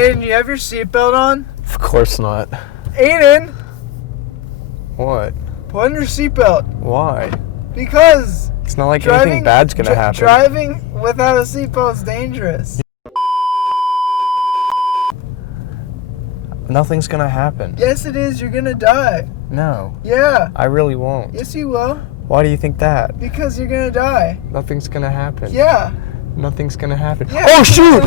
Aiden, you have your seatbelt on? Of course not. Aiden! What? Put on your seatbelt. Why? Because It's not like anything bad's gonna happen. Driving without a seatbelt is dangerous. Nothing's gonna happen. Yes, it is. You're gonna die. No. Yeah. I really won't. Yes, you will. Why do you think that? Because you're gonna die. Nothing's gonna happen. Yeah. Nothing's gonna happen. Yeah. Oh, shoot!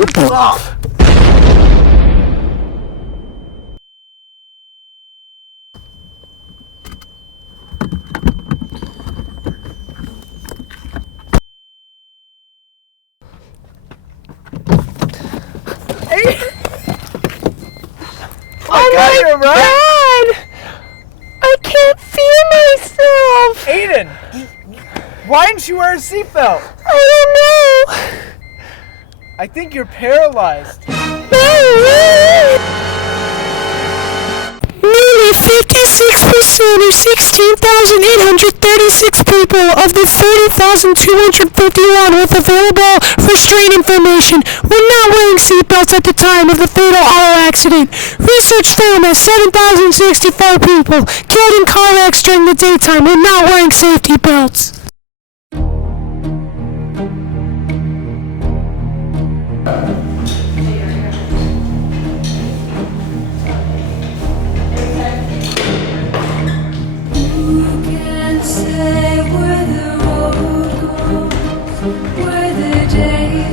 Oh my God! I can't feel myself! Aiden! Why didn't you wear a seatbelt? I don't know! I think you're paralyzed. Nearly 56% or 16,836 people of the 30,251 with available restraint information were not wearing seatbelts at the time of the fatal auto accident. Research found that 7,064 people killed in car wrecks during the daytime were not wearing safety belts.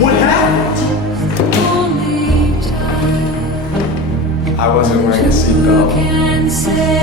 What happened? I wasn't wearing a seatbelt.